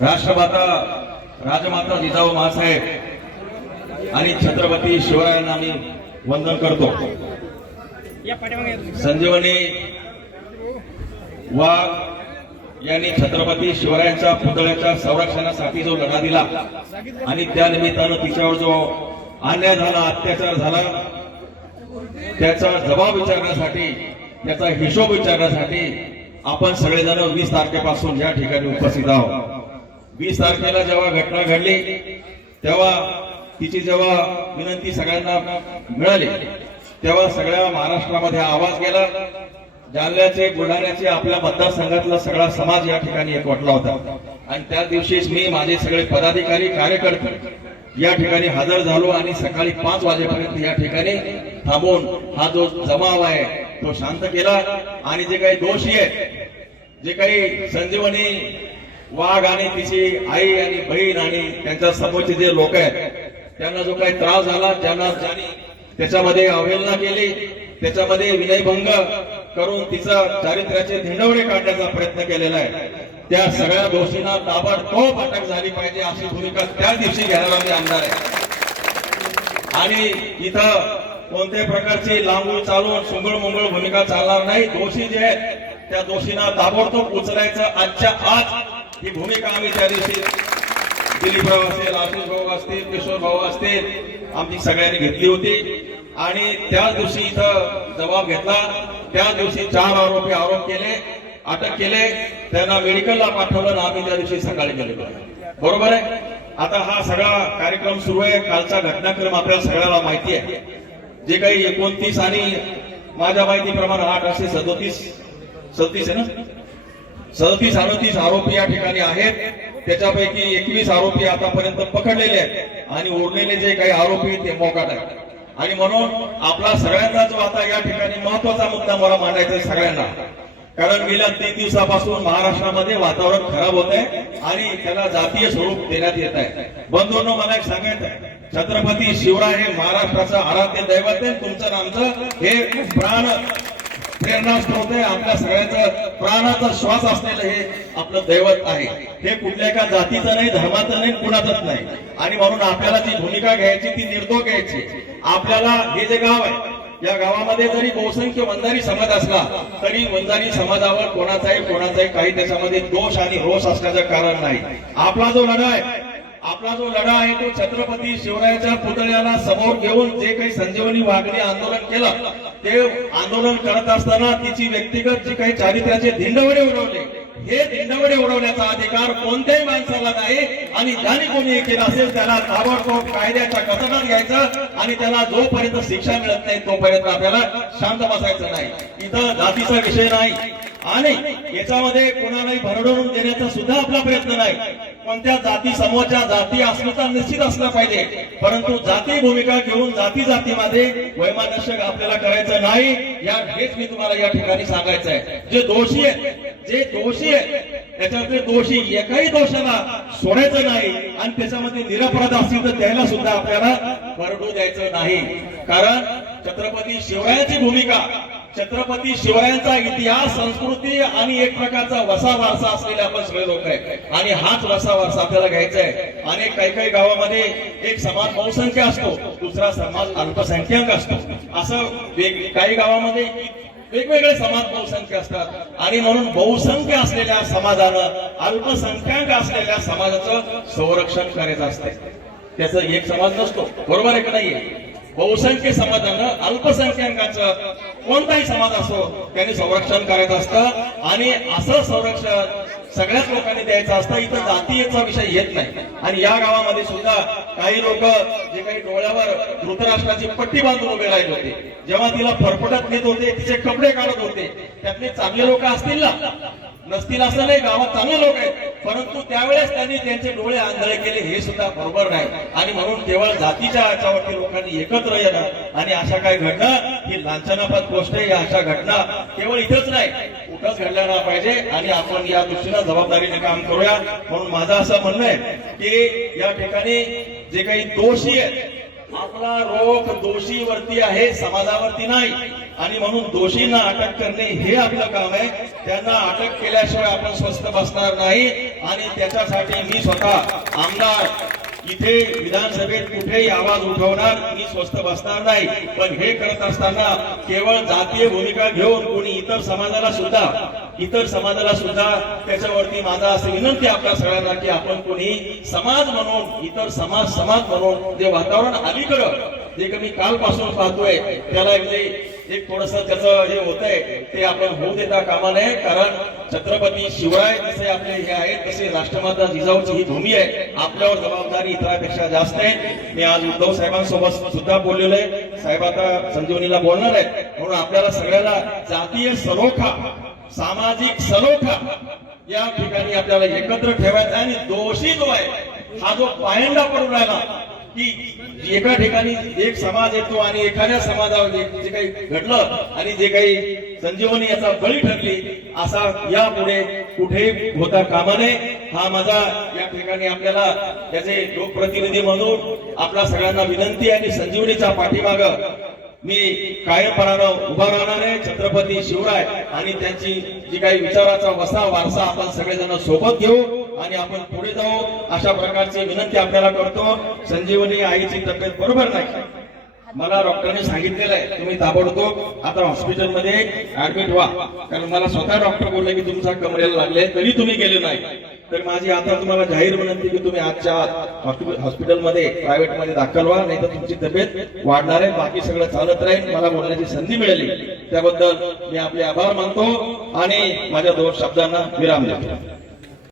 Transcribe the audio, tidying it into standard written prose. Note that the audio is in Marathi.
राष्ट्रमाता राजमाता जिजाऊ मासाहेब आणि छत्रपती शिवरायांना आम्ही वंदन करतो। संजीवनी वाघ यांनी छत्रपती शिवरायांच्या पुतळ्याच्या संरक्षणासाठी जो लढा दिला आणि त्या निमित्तानं तिच्यावर जो अन्याय झाला, अत्याचार झाला, त्याचा जबाब विचारण्यासाठी, त्याचा हिशोब विचारण्यासाठी आपण सगळेजण 20 तारखेपासून या ठिकाणी उपस्थित आहोत। 20 तारखेला जेव्हा घटना घडली तेव्हा तिची जेव्हा विनंती सगळ्यांना मिळाली तेव्हा सगळ्या महाराष्ट्रामध्ये आवाज गेला। जालन्याचे, बुलढाण्याचे, आपल्या मतदारसंघातला सगळा समाज या ठिकाणी एकवटला होता आणि त्या दिवशीच मी, माझे सगळे पदाधिकारी, कार्यकर्ते या ठिकाणी हजर झालो आणि सकाळी 5 वाजेपर्यंत या ठिकाणी थांबून हा जो जमाव आहे तो शांत केला आणि जे काही दोषी आहे, जे काही संजीवनी वाघ आणि तिची आई आणि बहीण आणि त्यांच्या समोरचे जे लोक आहेत त्यांना जो काही त्रास झाला, ज्यांनी त्याच्यामध्ये अवहेलना केली, त्याच्यामध्ये विनयभंग करून तिचा चारित्र्याचे धिंडवडे काढण्याचा प्रयत्न केलेला आहे, त्या सगळ्या दोषींना ताबडतोब अटक झाली पाहिजे अशी भूमिका त्या दिवशी घेणारा मी आमदार आहे। आणि इथं कोणत्याही प्रकारची लांबूळ चालून सुंगळ मुंगळ भूमिका चालणार नाही। दोषी जे आहेत त्या दोषींना ताबडतोब उचलायचं आजच्या आज ही भूमिका आम्ही त्या दिवशी दिलीपराव असेल, आशिष भाऊ असतील, किशोर भाऊ असतील, आमची सगळ्यांनी घेतली होती आणि त्याच दिवशी इथं जबाब घेतला। त्या दिवशी 4 आरोपी आरोप केले, अटक केले, त्यांना मेडिकलला पाठवलं आणि आम्ही त्या दिवशी सकाळी गेलो। बरोबर आहे। आता हा सगळा कार्यक्रम सुरू आहे। कालचा घटनाक्रम आपल्याला सगळ्याला माहिती आहे। जे काही 29 आणि माझ्या माहितीप्रमाणे 8 असे 37 आहे ना, 37-38 आरोपी या ठिकाणी आहेत। त्याच्यापैकी 21 आरोपी आतापर्यंत पकडलेले आहेत आणि उरलेले जे काही आरोपी ते मोकाट आहेत। आणि म्हणून आपला सगळ्यांचा जो आता या ठिकाणी महत्वाचा मुद्दा मला मांडायचा आहे सगळ्यांना, कारण गेल्या 3 दिवसापासून महाराष्ट्रामध्ये वातावरण खराब होत आहे आणि त्याला जातीय स्वरूप देण्यात येत आहे। बंधूंनो, मला एक सांगायचं आहे, छत्रपती शिवराय हे महाराष्ट्राचं आराध्य दैवत आहे। तुमचं आमचं हे प्राण प्रेरणा स्रोत आहे, आपल्या सगळ्यांचं प्राणाचा श्वास असलेलं हे आपलं दैवत आहे। हे कुठल्या एका जातीचं नाही, धर्माचं नाही, कुणाचंच नाही। आणि म्हणून आपल्याला जी भूमिका घ्यायची ती निर्दोष घ्यायची। आपल्याला हे जे गाव आहे, या गावामध्ये जरी बहुसंख्य वंजारी समाज असला तरी वंजारी समाजावर कोणाचाही काही त्याच्यामध्ये दोष आणि रोष असण्याचं कारण नाही। आपला जो लढा आहे तो छत्रपती शिवरायाच्या पुतळ्याला समोर घेऊन जे काही संजीवनी वाघने आंदोलन केलं, ते आंदोलन करत असताना तिची व्यक्तिगत जे काही चारित्र्याचे धिंडवडे उडवले, हे धिंडवडे उडवण्याचा अधिकार कोणत्याही माणसाला नाही। आणि ज्याने कोणी केलं असेल त्याला ताबडतोब कायद्याच्या कचाट्यात घ्यायचं आणि त्याला जोपर्यंत शिक्षा मिळत नाही तोपर्यंत आपल्याला शांत बसायचं नाही। इथं जातीचा विषय नाही आणि याच्यामध्ये कोणालाही भरडवून देण्याचा सुद्धा आपला प्रयत्न नाही। कोणत्या जाती समूहाच्या जाती अस्मिता निश्चित असला पाहिजे, परंतु जाती भूमिका घेऊन जातीमध्ये वैमनस्य आपल्याला करायचं नाही। हेच मी तुम्हाला या ठिकाणी सांगायचं आहे। जे दोषी आहेत त्याच्यामध्ये दोषी एकाही दोषाला सोडायचं नाही आणि त्याच्यामध्ये निरपराध असतील तर त्याला सुद्धा आपल्याला भरडू द्यायचं नाही। कारण छत्रपती शिवरायांची भूमिका, छत्रपती शिवरायांचा इतिहास, संस्कृती आणि एक प्रकारचा वसा वारसा असलेले आपण सगळे लोक आहे आणि हाच वसा वारसा आपल्याला घ्यायचा आहे। आणि काही गावामध्ये एक समाज बहुसंख्य असतो, दुसरा समाज अल्पसंख्याक असतो, असं काही गावामध्ये वेगवेगळे समाज बहुसंख्य असतात आणि म्हणून बहुसंख्य असलेल्या समाजानं अल्पसंख्याक असलेल्या समाजाचं संरक्षण करायचं असते। त्याचा एक समाज नसतो, बरोबर आहे का नाहीये? बहुसंख्य समाजानं अल्पसंख्याकांचं कोणताही समाज असो त्यांनी संरक्षण करायचं असतं आणि असं संरक्षण सगळ्याच लोकांनी द्यायचं असतं। इथं जातीयचा विषय येत नाही। आणि या गावामध्ये सुद्धा काही लोक जे काही डोळ्यावर धृतराष्ट्राची पट्टी बांधून उभे राहिले होते, जेव्हा तिला फरफटत नेत होते, तिचे कपडे काढत होते, त्यातले चांगले लोक असतील ना, नसतील असं नाही, गावात चांगले लोक आहेत, परंतु त्यावेळेस त्यांनी त्यांचे डोळे आंधळे केले, हे सुद्धा बरोबर नाही। आणि म्हणून केवळ जातीच्या याच्यावरती लोकांनी एकत्र येणं आणि अशा काही घटना ही लांछनापात गोष्ट आहे। अशा घटना केवळ इथंच नाही, कुठंच घडल्या नाही पाहिजे आणि आपण या दृष्टीनं जबाबदारीने काम करूया। म्हणून माझं असं म्हणणं आहे की या ठिकाणी जे काही दोषी आहेत, आपला रोख दोषीवरती आहे, समाजावरती नाही। आणि म्हणून दोषींना अटक करणे हे आपलं काम आहे. त्यांना अटक केल्याशिवाय आपण स्वस्थ बसणार नाही. आणि त्याच्यासाठी मी स्वतः आमदार इथे विधानसभेत कुठेही आवाज उठवणार, मी स्वस्थ बसणार नाही. पण हे करत असताना केवळ जातीय भूमिका घेऊन कोणी इतर समाजाला सुद्धा त्याच्यावरती माझा अशी विनंती आपल्या सगळ्यांना की आपण कोणी समाज म्हणून इतर समाज म्हणून जे वातावरण अलीकडं जे मी कालपासून पाहतोय त्याला एक थोडस त्याचं हे होतंय ते आपण होऊ देता कामा नये. कारण छत्रपती शिवराय जसे आपले हे आहेत तसे राष्ट्रमाता जिजाऊची ही भूमी आहे. आपल्यावर जबाबदारी इतरांपेक्षा जास्त आहे. मी आज उद्धव साहेबांसोबत सुद्धा बोललेलो आहे. साहेब आता संजीवनीला बोलणार आहेत. म्हणून आपल्याला सगळ्याला जातीय सलोखा, सामाजिक सलोखा या ठिकाणी आपल्याला एकत्र ठेवायचा. आणि दोषी जो आहे हा जो पायंडा पडून राहिला की एका ठिकाणी एक समाज येतो आणि एखाद्या समाजावर जे काही घडलं आणि जे काही संजीवनी याचा बळी ठरली असा यापुढे कुठे होता कामा नये. हा माझा या ठिकाणी आपल्याला त्याचे लोकप्रतिनिधी म्हणून आपल्या सगळ्यांना विनंती आहे. आणि संजीवनीच्या पाठीमाग मी कायमपणानं उभा राहणार आहे. छत्रपती शिवराय आणि त्यांची जी काही विचाराचा वारसा आपण सगळेजण सोबत घेऊ आणि आपण पुढे जाऊ अशा प्रकारची विनंती आपल्याला करतो. संजीवनी आईची तब्येत बरोबर नाही. मला डॉक्टरने सांगितलेलं आहे तुम्ही ताबडतोब आता हॉस्पिटलमध्ये ऍडमिट व्हा. कारण मला स्वतः डॉक्टर बोलले की तुमचा कमरेला लागले तरी तुम्ही गेले नाही. तर माझी आता तुम्हाला जाहीर विनंती की तुम्ही आजच्या हॉस्पिटलमध्ये प्रायव्हेटमध्ये दाखल व्हा, नाही तर तुमची तब्येत वाढणार आहे. बाकी सगळं चालत राहील. मला बोलण्याची संधी मिळाली त्याबद्दल मी आपले आभार मानतो आणि माझ्या 2 शब्दांना विराम देतो.